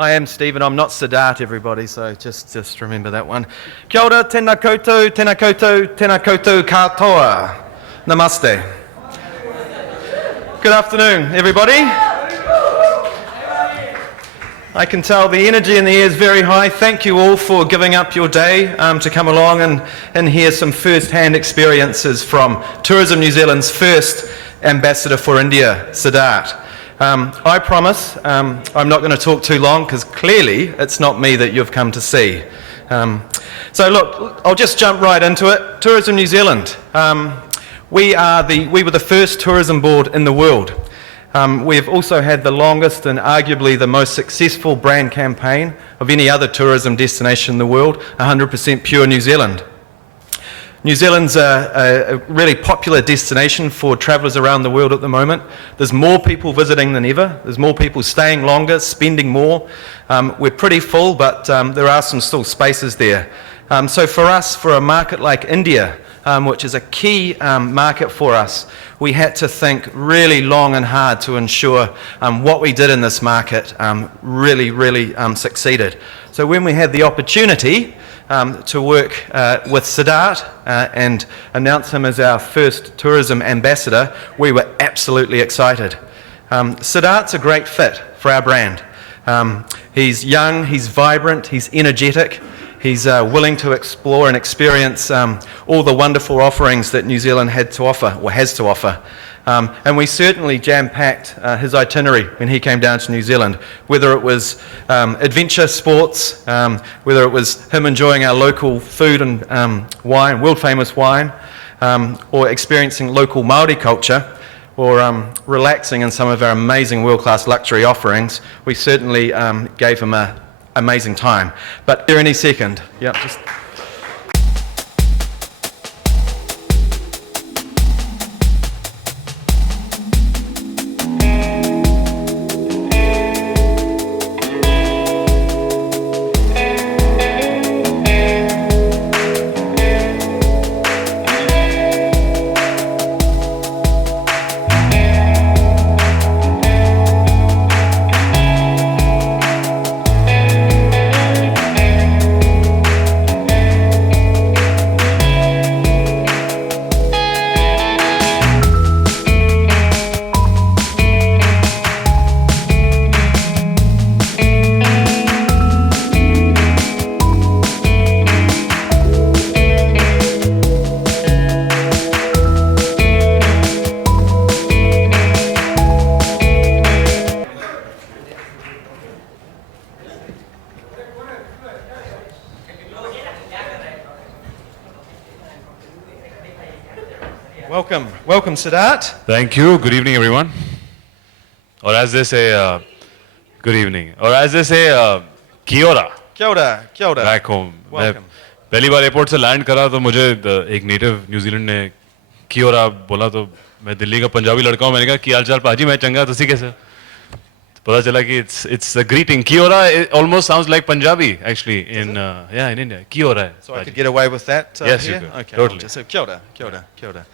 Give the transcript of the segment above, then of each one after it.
I am Stephen. I'm not Siddharth, everybody, so just remember that one. Kia ora, tēnā koutou, tēnā koutou, tēnā koutou katoa. Namaste. Good afternoon, everybody. I can tell the energy in the air is very high. Thank you all for giving up your day to come along and hear some first-hand experiences from Tourism New Zealand's first ambassador for India, Siddharth. I promise I'm not going to talk too long because clearly it's not me that you've come to see. So look, I'll just jump right into it. Tourism New Zealand. We were the first tourism board in the world. We've also had the longest and arguably the most successful brand campaign of any other tourism destination in the world, 100% pure New Zealand. New Zealand's a really popular destination for travellers around the world at the moment. There's more people visiting than ever. There's more people staying longer, spending more. We're pretty full, but there are some still spaces there. So for us, for a market like India, which is a key market for us, we had to think really long and hard to ensure what we did in this market really succeeded. So when we had the opportunity to work with Siddharth and announce him as our first tourism ambassador, we were absolutely excited. Siddharth's a great fit for our brand. He's young, he's vibrant, he's energetic, he's willing to explore and experience all the wonderful offerings that New Zealand had to offer, or has to offer. And we certainly jam-packed his itinerary when he came down to New Zealand, whether it was adventure sports, whether it was him enjoying our local food and wine, world-famous wine, or experiencing local Māori culture, or relaxing in some of our amazing world-class luxury offerings. We certainly gave him an amazing time. But here any second. Yep, just... Welcome, Siddharth. Thank you. Good evening, everyone. Or as they say, good evening. Or as they say, kia ora. Kia ora, kia ora. Back home. Welcome. पहली बार airport से land करा तो मुझे एक native New Zealand ने की ओरा बोला तो मैं दिल्ली का पंजाबी लड़का हूँ मैंने कहा की हालचाल पाजी मैं चंगा तुसी कैसे पता चला कि it's a greeting की ओरा almost sounds like Punjabi actually in India की ओरा है so I could get away with that yes here? you could okay, totally so kia ora, kia ora, kia ora.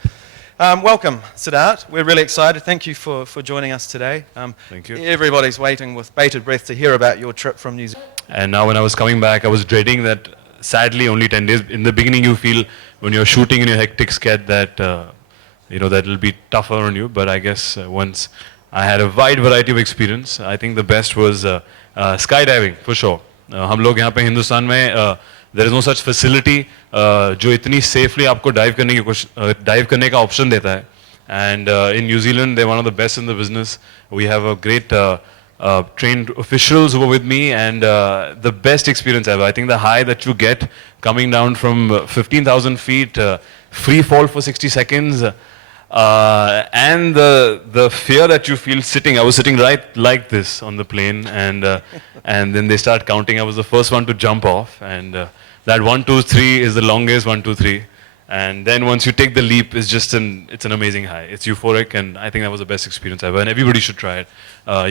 Welcome, Siddharth. We're really excited. Thank you for joining us today. Thank you. Everybody's waiting with bated breath to hear about your trip from New Zealand. And now when I was coming back, I was dreading that. Sadly, only 10 days. In the beginning, you feel when you're shooting in your hectic sked that that will be tougher on you. But I guess once I had a wide variety of experience, I think the best was skydiving for sure. हम लोग यहाँ पे हिंदुस्तान में there is no such facility जो इतनी safely आपको dive करने का option देता है. And in New Zealand, they're one of the best in the business. We have a great trained officials who were with me, and the best experience ever. I think the high that you get coming down from 15,000 feet, free fall for 60 seconds, and the fear that you feel sitting. I was sitting right like this on the plane, and then they start counting. I was the first one to jump off, and that 1, 2, 3 is the longest 1, 2, 3. And then once you take the leap, it's an amazing high. It's euphoric, and I think that was the best experience ever. And everybody should try it.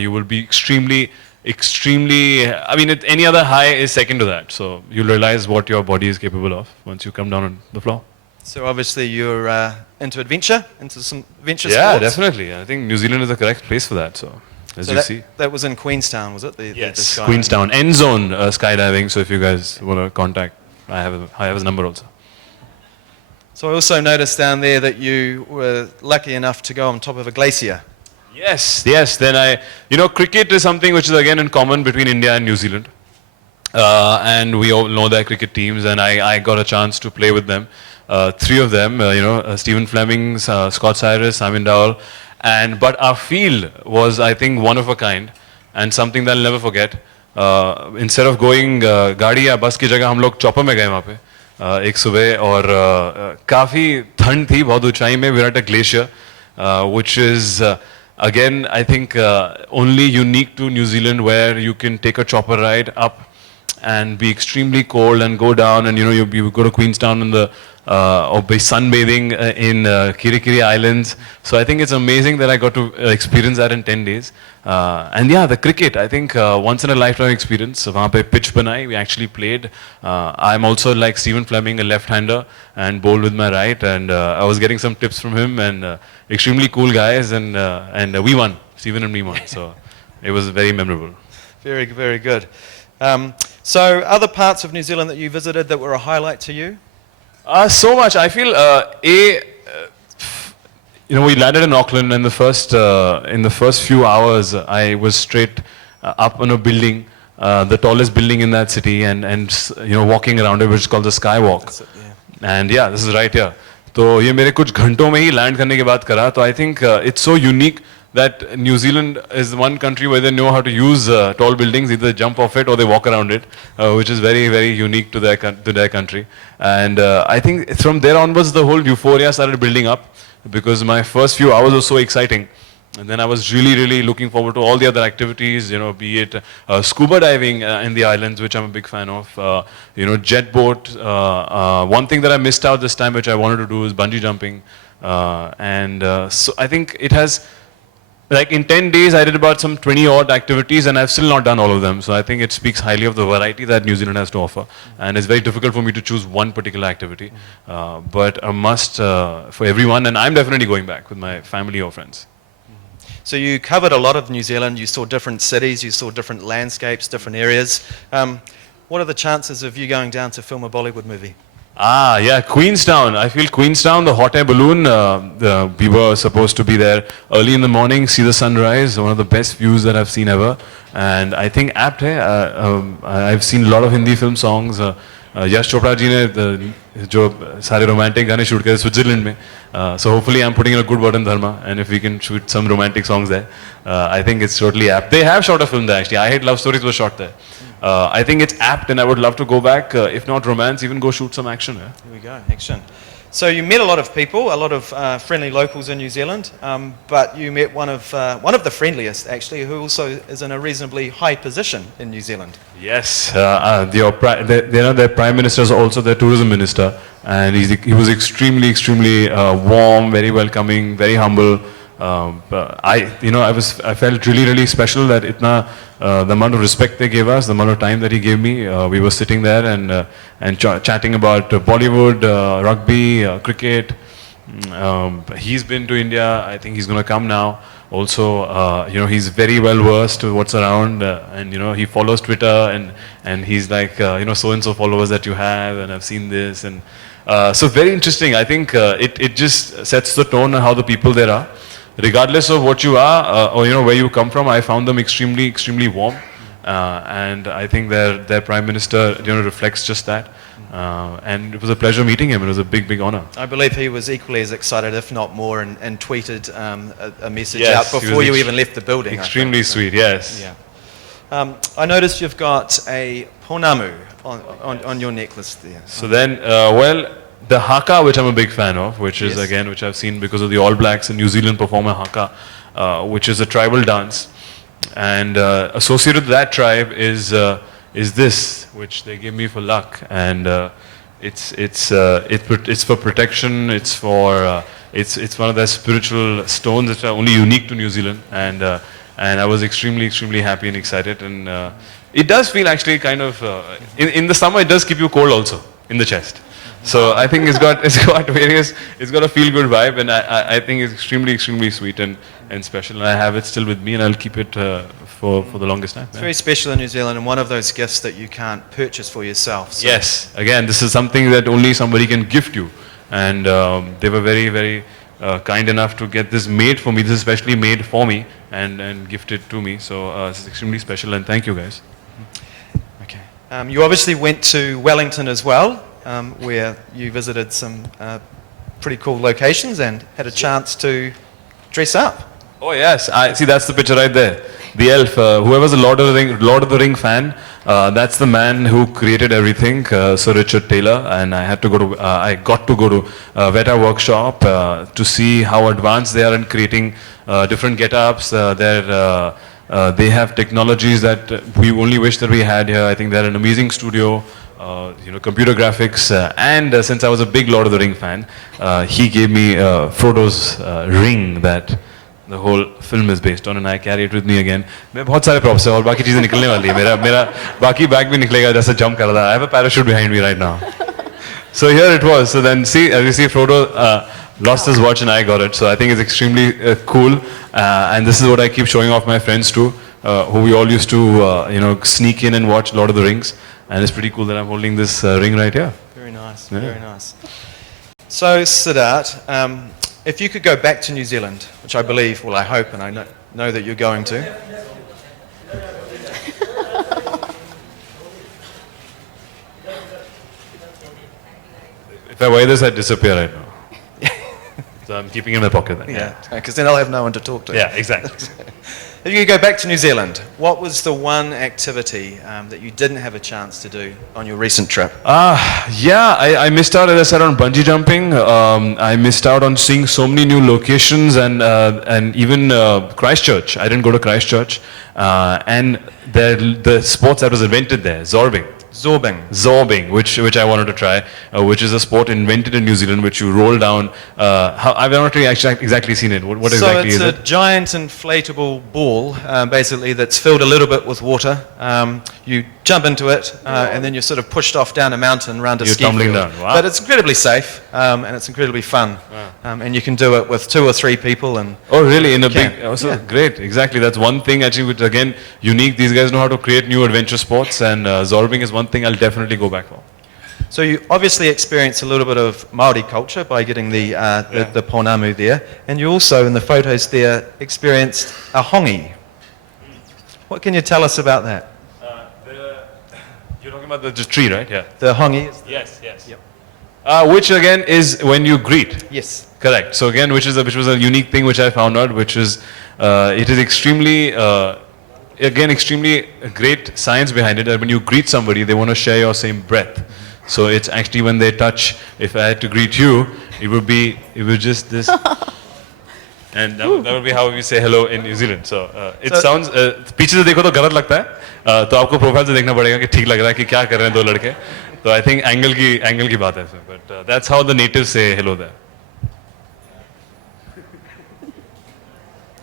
You will be extremely. I mean, any other high is second to that. So you'll realize what your body is capable of once you come down on the floor. So obviously you're into adventure, into some adventure yeah, sports. Definitely. I think New Zealand is the correct place for that. So. as So you that, see. that was in Queenstown, was it? The Yes, sky- Queenstown, End Zone skydiving. So if you guys want to contact, I have his number also. So I also noticed down there that you were lucky enough to go on top of a glacier. Yes, yes. Then cricket is something which is again in common between India and New Zealand. And we all know their cricket teams, and I got a chance to play with them. Three of them, Stephen Fleming, Scott Cyrus, Simon Dowell. But our field was, I think, one of a kind, and something that I'll never forget. Instead of going गाड़ी या बस की जगह हम लोग chopper में गए वहाँ पे एक सुबह और काफ़ी ठंड थी बहुत ऊंचाई में. We're at a glacier, which is again I think only unique to New Zealand, where you can take a chopper ride up and be extremely cold and go down, and you go to Queenstown in the or by sunbathing in Kirikiri Islands. So I think it's amazing that I got to experience that in 10 days. And yeah, the cricket, I think once in a lifetime experience. वहाँ पे pitch बनाई, we actually played. I'm also like Stephen Fleming, a left-hander, and bowled with my right, and I was getting some tips from him, and extremely cool guys, and we won. Stephen and me won, so it was very memorable. Very, very good. So other parts of New Zealand that you visited that were a highlight to you? So much. I feel we landed in Auckland, and in the first few hours, I was straight up on a building, the tallest building in that city, and walking around it, which is called the Skywalk. That's it, yeah. And yeah, this is right here. तो ये मेरे कुछ घंटों में ही land करने के बाद करा. तो I think it's so unique that New Zealand is one country where they know how to use tall buildings, either jump off it or they walk around it, which is very, very unique to their country. And I think from there onwards, the whole euphoria started building up, because my first few hours were so exciting. And then I was really, really looking forward to all the other activities, be it scuba diving in the islands, which I'm a big fan of, jet boat. One thing that I missed out this time, which I wanted to do, is bungee jumping. So I think it has, like in 10 days, I did about some 20 odd activities, and I've still not done all of them. So I think it speaks highly of the variety that New Zealand has to offer. And it's very difficult for me to choose one particular activity, but a must for everyone. And I'm definitely going back with my family or friends. So you covered a lot of New Zealand. You saw different cities, you saw different landscapes, different areas. What are the chances of you going down to film a Bollywood movie? Yeah, Queenstown. I feel Queenstown, the hot air balloon, we were supposed to be there early in the morning, see the sunrise, one of the best views that I've seen ever. And I think apt hai. I've seen a lot of Hindi film songs. Yash Chopra ji ne jo sare romantic gaane shoot kare Switzerland mein. So hopefully I'm putting in a good word in Dharma, and if we can shoot some romantic songs there, I think it's totally apt. They have shot a film there actually. I Hate Love Stories was shot there. I think it's apt, and I would love to go back, if not romance, even go shoot some action. Yeah? Here we go, action. So you met a lot of people, a lot of friendly locals in New Zealand, but you met one of the friendliest actually, who also is in a reasonably high position in New Zealand. Yes, their Prime Minister is also their tourism minister, and he was extremely, extremely warm, very welcoming, very humble. I felt really, really special that the amount of respect they gave us, the amount of time that he gave me. We were sitting there and chatting about Bollywood, rugby, cricket. He's been to India. I think he's going to come now. Also, he's very well versed to what's around, and he follows Twitter, and he's like, so and so followers that you have, and I've seen this, and so very interesting. I think it just sets the tone on how the people there are. Regardless of what you are or where you come from, I found them extremely, extremely warm, and I think their Prime Minister reflects just that. And it was a pleasure meeting him. It was a big, big honor. I believe he was equally as excited, if not more, and tweeted a message Yes, out before you even left the building. Extremely sweet, yes. Yeah. I noticed you've got a ponamu on your necklace there. So then, the haka, which I'm a big fan of, which is again, which I've seen because of the All Blacks in New Zealand perform a haka, which is a tribal dance, and associated with that tribe is this, which they give me for luck, and it's for protection. It's for it's one of their spiritual stones that are only unique to New Zealand, and I was extremely, extremely happy and excited, and it does feel actually kind of in the summer it does keep you cold also in the chest. So I think it's got it's got a feel good vibe, and I think it's extremely sweet and special. And I have it still with me, and I'll keep it for the longest time. It's very special in New Zealand, and one of those gifts that you can't purchase for yourself. So. Yes, again, this is something that only somebody can gift you, and they were very kind enough to get this made for me. This is especially made for me and gifted to me. So this is extremely special, and thank you guys. Okay. You obviously went to Wellington as well, where you visited some pretty cool locations and had a chance to dress up. Oh yes, I see. That's the picture right there. The elf. Whoever's a Lord of the Ring fan, that's the man who created everything, Sir Richard Taylor. And I got to go to Veta workshop to see how advanced they are in creating different get-ups. They have technologies that we only wish that we had here. I think they're an amazing studio. Computer graphics, and since I was a big Lord of the Ring fan, he gave me Frodo's ring that the whole film is based on, and I carry it with me again. मैं बहुत सारे props हैं और बाकी चीजें निकलने वाली है. मेरा बाकी bag भी निकलेगा जैसे jump कर रहा था. I have a parachute behind me right now. So here it was. So then see, as you see, Frodo lost his watch and I got it. So I think it's extremely cool, and this is what I keep showing off my friends too, who we all used to sneak in and watch Lord of the Rings. And it's pretty cool that I'm holding this ring right here. Very nice, Yeah. very nice. So Siddharth, if you could go back to New Zealand, which I believe, well I hope and I know that you're going to. If I wear this, I'd disappear right now. So I'm keeping it in my pocket then. Yeah, because then I'll have no one to talk to. Yeah, exactly. If you could go back to New Zealand, what was the one activity that you didn't have a chance to do on your recent trip? I missed out, as I said, on bungee jumping. I missed out on seeing so many new locations and even Christchurch. I didn't go to Christchurch. And the sports that was invented there, zorbing. Zorbing, which I wanted to try, which is a sport invented in New Zealand, which you roll down. I've not really actually exactly seen it. What exactly is it? So it's a giant inflatable ball, basically, that's filled a little bit with water. You jump into it, and then you're sort of pushed off down a mountain around a ski field. You're tumbling down. Wow. But it's incredibly safe, and it's incredibly fun. Wow. And you can do it with 2 or 3 people. And oh, really? In a can. big... Oh, so great. Exactly. That's one thing, actually, which, again, unique. These guys know how to create new adventure sports, and zorbing is one thing I'll definitely go back for. So you obviously experienced a little bit of Maori culture by getting the ponamu there, and you also, in the photos there, experienced a hongi. What can you tell us about that? You're talking about the tree, right? Yeah. The hongi is Yes, yes. Yep. Which again is when you greet. Yes. Correct. So again, which was a unique thing which I found out, which is it is extremely extremely great science behind it. That when you greet somebody, they want to share your same breath. So it's actually when they touch. If I had to greet you, it would just this. And that would be how we say hello in New Zealand. So it sounds पीछे से देखो तो गलत लगता है तो आपको profile से देखना पड़ेगा कि ठीक लग रहा है कि क्या कर रहे हैं 2 लड़के तो I think angle की बात है इसमें but that's how the natives say hello there.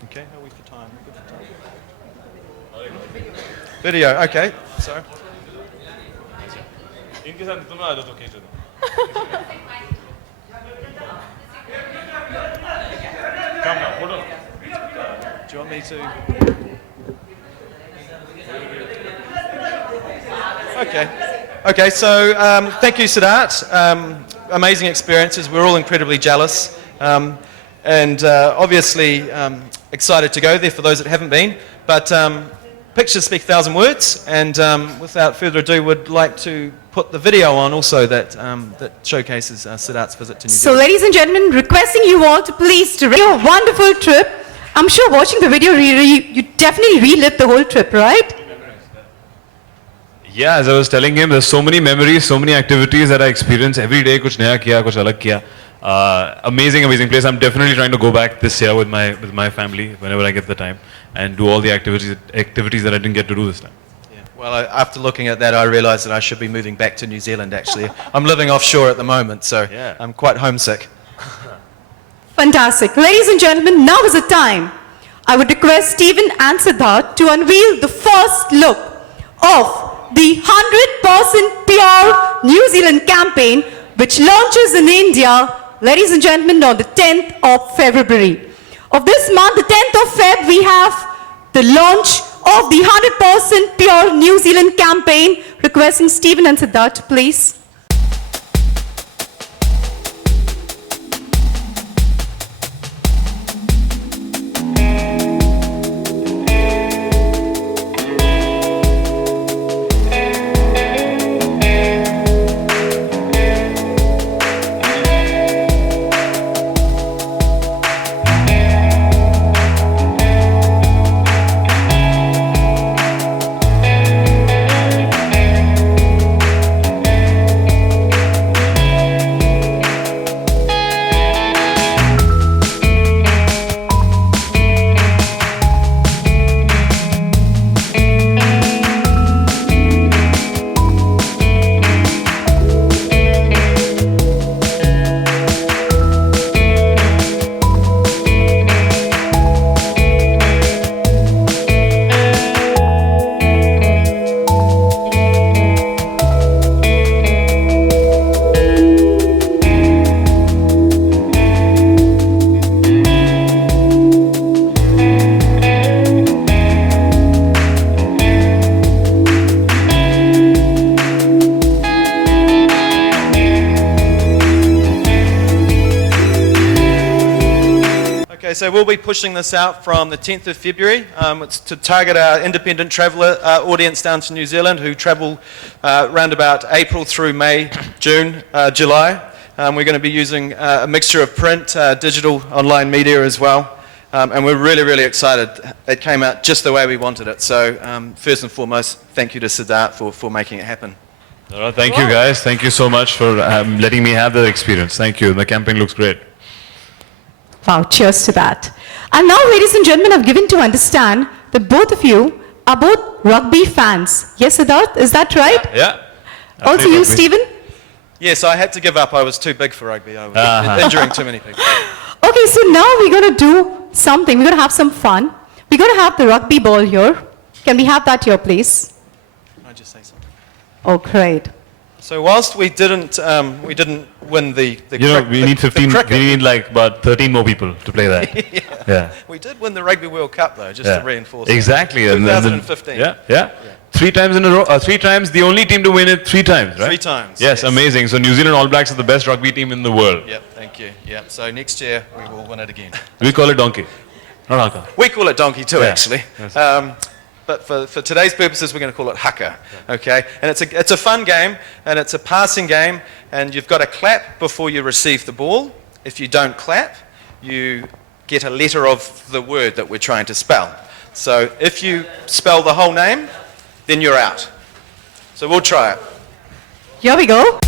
Okay, how are we for time? Good for time? Video, okay. So. इनके साथ तुम आ जाओ तो खींच दो. Come on, hold on. Do you want me to? Okay. Okay, so thank you, Siddharth. Amazing experiences. We're all incredibly jealous. And obviously excited to go there for those that haven't been. But pictures speak 1,000 words. And without further ado, would like to put the video on also that showcases Siddharth's visit to New Zealand. So ladies and gentlemen, requesting you all to please to your wonderful trip. I'm sure watching the video, you definitely relived the whole trip, right? Yeah, as I was telling him, there's so many memories, so many activities that I experience every day. कुछ नया किया, कुछ अलग किया. Amazing place. I'm definitely trying to go back this year with my family whenever I get the time and do all the activities that I didn't get to do this time. Yeah. Well, after looking at that, I realised that I should be moving back to New Zealand. Actually, I'm living offshore at the moment, so Yeah. I'm quite homesick. Fantastic. Ladies and gentlemen, now is the time. I would request Stephen and Siddharth to unveil the first look of the 100% pure New Zealand campaign which launches in India, ladies and gentlemen, on the 10th of February. Of this month, the 10th of Feb, we have the launch of the 100% Pure New Zealand campaign. Requesting Stephen and Siddharth, please. Okay, so we'll be pushing this out from the 10th of February. It's to target our independent traveller audience down to New Zealand who travel around about April through May, June, July. We're going to be using a mixture of print, digital, online media as well. And we're really, really excited. It came out just the way we wanted it. So first and foremost, thank you to Siddharth for making it happen. Thank you guys. Thank you so much for letting me have that experience. Thank you. The campaign looks great. Wow, cheers to that. And now, ladies and gentlemen, I've given to understand that both of you are both rugby fans. Yes, Siddharth, is that right? Yeah. Also you, Stephen? Yes, I had to give up. I was too big for rugby. I was injuring too many people. Okay, so now we're going to do something. We're going to have some fun. We're going to have the rugby ball here. Can we have that here, please? Can I just say something? Oh, great. So whilst we didn't win the we need 15. We need like about 13 more people to play that. Yeah. We did win the Rugby World Cup though, just to reinforce. Exactly. It. 2015. Yeah. 3 times in a row. 3 times. The only team to win it 3 times, right? 3 times. Yes, amazing. So New Zealand All Blacks are the best rugby team in the world. Yep. Thank you. Yep. So next year we will win it again. We call it donkey. Not haka. We call it donkey too, Yeah. actually. Yes. But for today's purposes, we're going to call it haka, okay? And it's a fun game, and it's a passing game, and you've got to clap before you receive the ball. If you don't clap, you get a letter of the word that we're trying to spell. So if you spell the whole name, then you're out. So we'll try it. Here we go.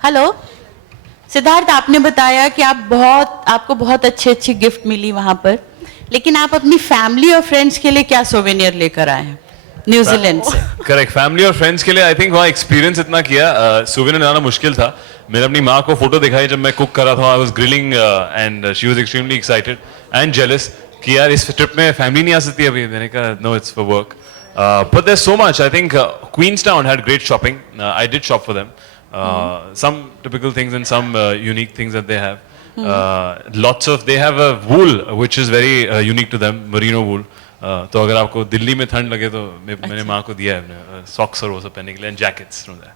Hello Siddharth, आपने बताया कि आपको बहुत अच्छी gift मिली वहां पर, लेकिन आप अपनी फैमिली और फ्रेंड्स के लिए क्या सोवेनियर लेकर आए हैं न्यूजीलैंड से? करेक्ट, फैमिली और फ्रेंड्स के लिए आई थिंक वहाँ एक्सपीरियंस इतना किया, सोवेनियर लाना मुश्किल था। मैंने अपनी माँ को फोटो दिखाई जब मैं कुक कर रहा था, I was grilling and she was extremely excited and jealous कि यार इस ट्रिप में फैमिली नहीं आ सकती अभी। मैंने कहा no, it's for work, but there so much. I think Queenstown had great shopping, I did shop for them, some typical things and some unique things that they have. They have a wool which is very unique to them, merino wool. तो अगर आपको दिल्ली में ठंड लगे तो मैंने माँ को दिया है सॉक्स और वो सब पहनने के लिए, and jackets from there.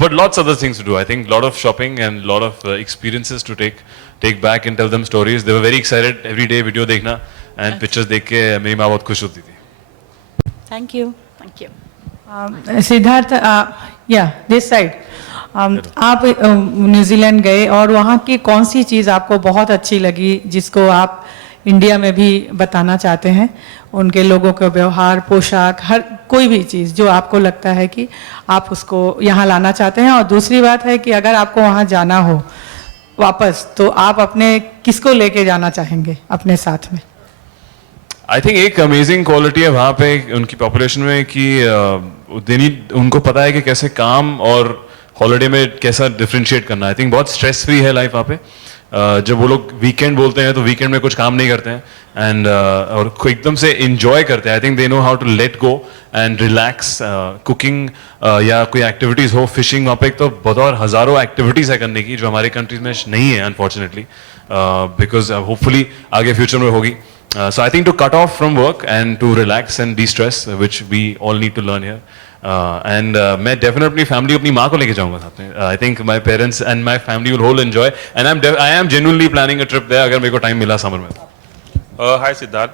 But lots other things to do. I think lot of shopping and lot of experiences to take back and tell them stories. They were very excited every day video देखना and pictures देख के मेरी माँ बहुत खुश होती थी. Thank you. Siddharth, या दिस साइड, आप न्यूजीलैंड गए और वहाँ की कौन सी चीज़ आपको बहुत अच्छी लगी जिसको आप इंडिया में भी बताना चाहते हैं? उनके लोगों का व्यवहार, पोशाक, हर कोई भी चीज़ जो आपको लगता है कि आप उसको यहाँ लाना चाहते हैं। और दूसरी बात है कि अगर आपको वहाँ जाना हो वापस, तो आप अपने किसको लेके जाना चाहेंगे अपने साथ में? आई थिंक एक अमेजिंग क्वालिटी है वहाँ पे उनकी पॉपुलेशन में कि उनको पता है कि कैसे काम और हॉलिडे में कैसा डिफरेंशिएट करना है। आई थिंक बहुत स्ट्रेस फ्री है लाइफ वहाँ पे। जब वो लोग वीकेंड बोलते हैं तो वीकेंड में कुछ काम नहीं करते हैं एंड और एकदम से इंजॉय करते हैं। I think they know how to let go and relax. Cooking या कोई एक्टिविटीज़ हो, फिशिंग, वहाँ पे एक तो बहुत हज़ारों एक्टिविटीज़ है करने की जो हमारे कंट्रीज में नहीं है अनफॉर्चुनेटली, बिकॉज होपफुली आगे फ्यूचर में होगी। So I think to cut off from work and to relax and de-stress, which we all need to learn here. And मैं definitely अपनी family, अपनी माँ को लेके जाऊँगा साथ में. I think my parents and my family will whole enjoy. And I am genuinely planning a trip there अगर मेरे को time मिला summer में. हाय सिद्धार्थ,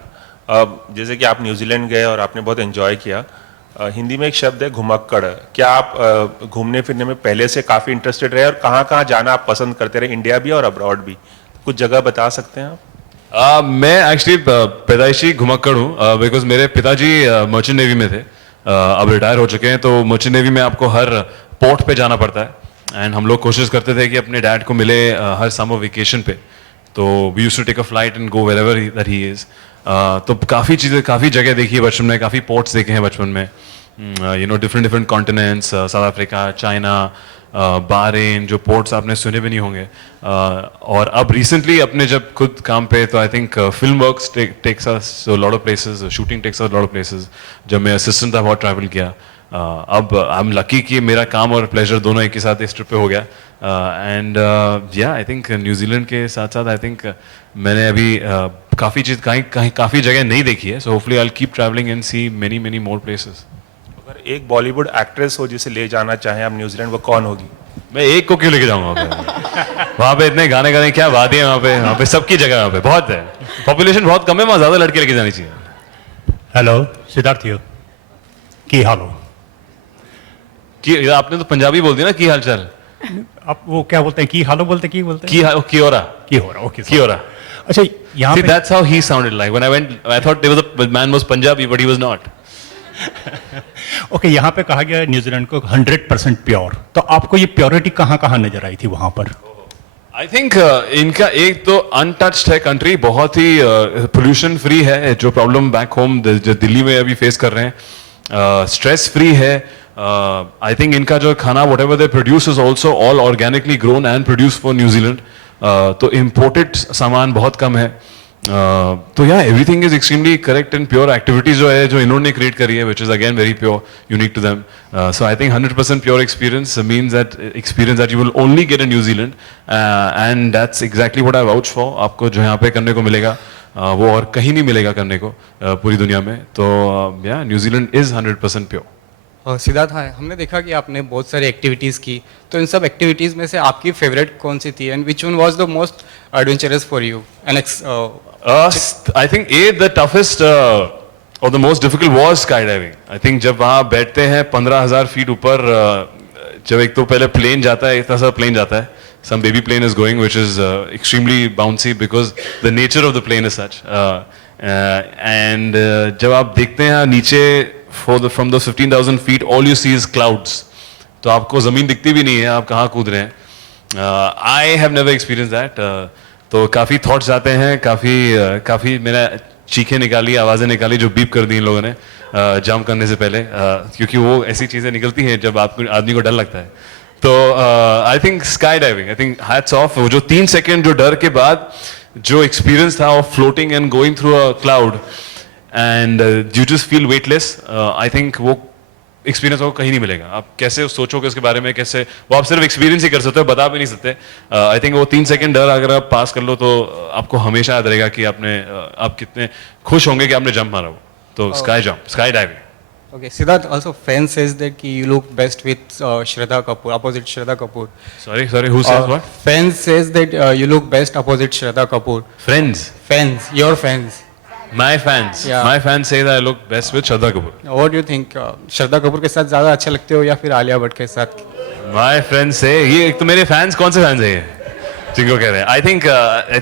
जैसे कि आप न्यूजीलैंड गए और आपने बहुत एंजॉय किया, हिंदी में एक शब्द है घुमक्कड़। क्या आप घूमने फिरने में पहले से काफ़ी इंटरेस्टेड रहे और कहाँ कहाँ जाना आप पसंद करते रहे, इंडिया भी और अब्रॉड भी? कुछ जगह बता सकते हैं आप? मैं एक्चुअली पैदाइशी घुमक्कड़ हूँ बिकॉज मेरे पिताजी मर्चेंट नेवी में थे, अब रिटायर हो चुके हैं। तो मर्चेंट नेवी में आपको हर पोर्ट पे जाना पड़ता है एंड हम लोग कोशिश करते थे कि अपने डैड को मिले हर समर वेकेशन पे। तो we used to take a flight and go wherever that he is. तो काफ़ी जगह देखी है बचपन में, काफ़ी पोर्ट्स देखे हैं बचपन में, you know different continents, south Africa, China, बाहरेन, जो पोर्ट्स आपने सुने भी नहीं होंगे। और अब रिसेंटली अपने जब खुद काम पे, तो I think film works takes us to lot of places, shooting takes us lot of places. जब मैं असिस्टेंट था बहुत ट्रैवल किया। अब आई एम लकी कि मेरा काम और प्लेजर दोनों एक ही साथ इस ट्रिप पे हो गया। एंड या आई थिंक न्यूजीलैंड के साथ साथ आई थिंक मैंने अभी काफ़ी चीज़ काफ़ी जगह नहीं देखी है। So hopefully I will keep travelling and see many more places. अगर एक बॉलीवुड एक्ट्रेस हो जिसे ले जाना चाहें आप न्यूजीलैंड, वो कौन होगी? मैं एक को क्यों लेके जाऊंगा वहाँ पे? वहाँ पे इतने गाने गाने क्या वादी है वहाँ पे सबकी जगह, वहाँ पे बहुत है, पॉपुलेशन बहुत कम है, वहाँ ज़्यादा लड़के लेके जानी चाहिए। हेलो सिद्धार्थ हियर, की हाल हो? कि आपने तो पंजाबी बोल दिया ना, की हाल चाल? आप वो क्या बोलते हैं, की हालो बोलते, की बोलते की हो रहा, ओके की हो रहा। अच्छा, यहाँ पे that's how he sounded like when I went. I thought the man was Punjabi, but he was not. Okay, यहाँ पे कहा गया न्यूजीलैंड को 100% प्योर, तो आपको ये प्योरिटी कहाँ कहाँ नजर आई थी वहाँ पर? आई थिंक इनका एक तो अनटच्ड है कंट्री, बहुत ही पोल्यूशन फ्री है, जो प्रॉब्लम बैक होम जो दिल्ली में अभी फेस कर रहे हैं, स्ट्रेस फ्री है। आई थिंक इनका जो खाना whatever they produce is also all organically grown and produce for New Zealand. तो इम्पोर्टेड सामान बहुत कम है। तो या everything is extremely correct and pure. Activities जो है जो इन्होंने क्रिएट करी है which is again very pure, unique to them. So I think 100% pure experience means that experience that you will only get in New Zealand and that's exactly what I vouch for. आपको जो यहाँ पे करने को मिलेगा वो और कहीं नहीं मिलेगा करने को पूरी दुनिया में। तो या न्यूजीलैंड इज 100% प्योर। सिद्धार्थ, हाँ, हमने देखा कि आपने बहुत सारी एक्टिविटीज़ की, तो इन सब एक्टिविटीज़ में से आपकी फेवरेट कौन सी थी and which one was the most adventurous for you? I think the toughest और the most difficult was sky diving. I think जब वहाँ बैठते हैं 15,000 फीट ऊपर, जब एक तो पहले प्लेन जाता है, इतना सा प्लेन जाता है, some baby plane is going which is extremely bouncy because the nature of the plane is such, and जब आप देखते हैं नीचे from those 15,000 feet all you see is clouds, तो आपको ज़मीन दिखती भी नहीं है, आप कहाँ कूद रहे हैं. I have never experience that. तो काफ़ी थॉट्स आते हैं, काफ़ी मैंने चीखें निकाली, आवाज़ें निकाली जो बीप कर दी इन लोगों ने जंप करने से पहले, क्योंकि वो ऐसी चीज़ें निकलती हैं जब आपको आदमी को डर लगता है. तो I think sky diving, I think hats off. वो जो 3 सेकेंड जो डर के बाद जो एक्सपीरियंस था of floating and going through a cloud and you just feel weightless, I think वो एक्सपीरियंस आपको कहीं नहीं मिलेगा. आप कैसे सोचोगे उसके बारे में, कैसे वो आप सिर्फ एक्सपीरियंस ही कर सकते हो, बता भी नहीं सकते. आई थिंक वो 3 सेकेंड डर अगर आप पास कर लो तो आपको हमेशा याद रहेगा कि आप कितने खुश होंगे कि आपने जंप मारा वो. तो sky diving. Okay, Siddharth, also fan says that you look best with Shraddha Kapoor, opposite Shraddha Kapoor. Sorry, who says what? Fans says that you look best opposite Shraddha Kapoor. Friends. Fans, your fans. My fans. Yeah. My fans say that I look best with Shraddha Kapoor. What do you think? Shraddha Kapoor के साथ ज़्यादा अच्छे लगते हो या फिर आलिया भट्ट के साथ? My friends say, ये एक तो मेरे fans कौन से fans हैं ये? जिनको कह रहे हैं. I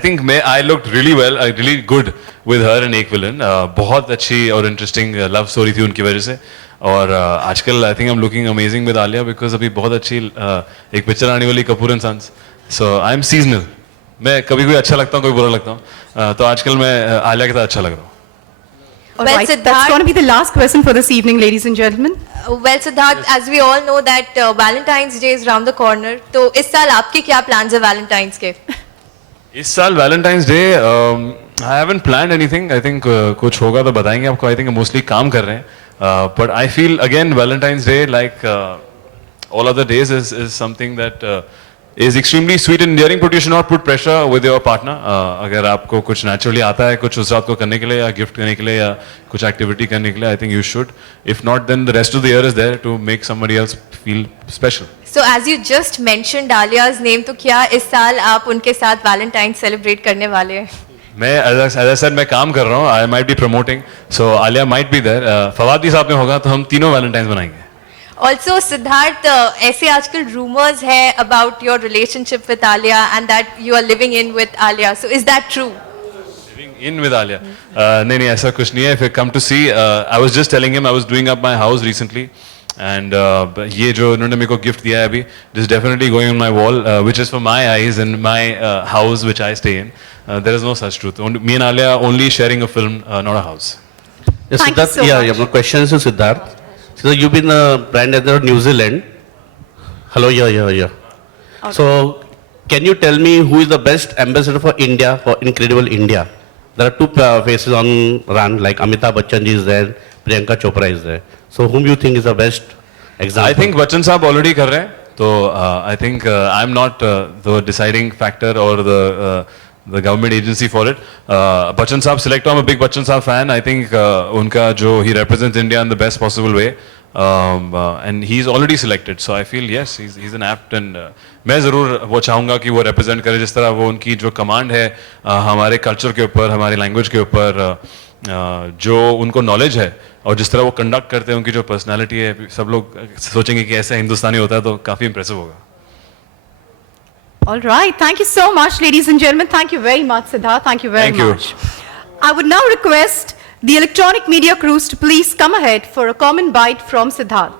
think I looked really good with her and एक villain. बहुत अच्छी और interesting love story थी उनकी वजह से. और आजकल I think I'm looking amazing with Alia because अभी बहुत अच्छी एक पिक्चर आने वाली Kapoor and sons. So I'm seasonal. मैं कभी कोई अच्छा लगता हूँ, कोई बुरा लगता हूँ. तो आजकल मैं आलिया के साथ अच्छा लग रहा हूँ. All Well, right, that's Siddharth- going to be the last question for this evening, ladies and gentlemen. Well, Siddharth, as we all know that Valentine's Day is round the corner. तो इस साल आपके क्या plans है Valentine's के? इस साल Valentine's Day I haven't planned anything. I think कुछ होगा तो बताएंगे आपको. I think mostly काम कर रहे हैं. But I feel again Valentine's Day like all other days is something that is extremely sweet and endearing, but you should not put pressure with your partner. अगर आपको कुछ naturally आता है कुछ उस रात को करने के लिए या gift करने के लिए या कुछ activity करने के लिए, I think you should. If not, then the rest of the year is there to make somebody else feel special. So as you just mentioned Alia's name, तो क्या इस साल आप उनके साथ Valentine's celebrate करने वाले हैं? मैं as I said मैं काम कर रहा हूँ. I might be promoting, so Alia might be there. Fawad भी साथ में होगा तो हम तीनों Valentine's बनाएंगे. Also, Siddharth, ऐसे आजकल rumors है about your relationship with Alia and that you are living in with Alia. So is that true? Living in with Alia. नहीं ऐसा कुछ नहीं है. If you come to see, I was just telling him I was doing up my house recently, and ये जो उन्होंने मेरे को gift दिया है अभी, this is definitely going on my wall, which is for my eyes and my house which I stay in. There is no such truth. Me and Alia only sharing a film, not a house. Thank Yes, you Siddharth, so yeah, much. my question is to Siddharth. So you've been a brand ambassador of New Zealand. Hello, yeah. So can you tell me who is the best ambassador for India, for Incredible India? There are two faces on run, like Amitabh Bachchan ji is there, Priyanka Chopra is there. So whom you think is the best example? I think Bachchan साहब already कर रहे हैं. तो I think I'm not the deciding factor or the government agency for it. Bachchan साहब select. I'm a big Bachchan साहब fan. I think उनका जो he represents India in the best possible way. And he's already selected. So I feel yes, he's an apt and मैं ज़रूर वो चाहूँगा कि वो represent करे जिस तरह वो उनकी जो command है हमारे culture के ऊपर, हमारी language के ऊपर, जो उनको knowledge है और जिस तरह वो conduct करते हैं, उनकी जो personality है, सब लोग सोचेंगे कि ऐसा हिंदुस्तानी होता है तो काफ़ी impressive होगा. All right, thank you so much, ladies and gentlemen. Thank you very much, Siddharth. Thank you very Thank you. much. I would now request the electronic media crews to please come ahead for a common bite from Siddharth.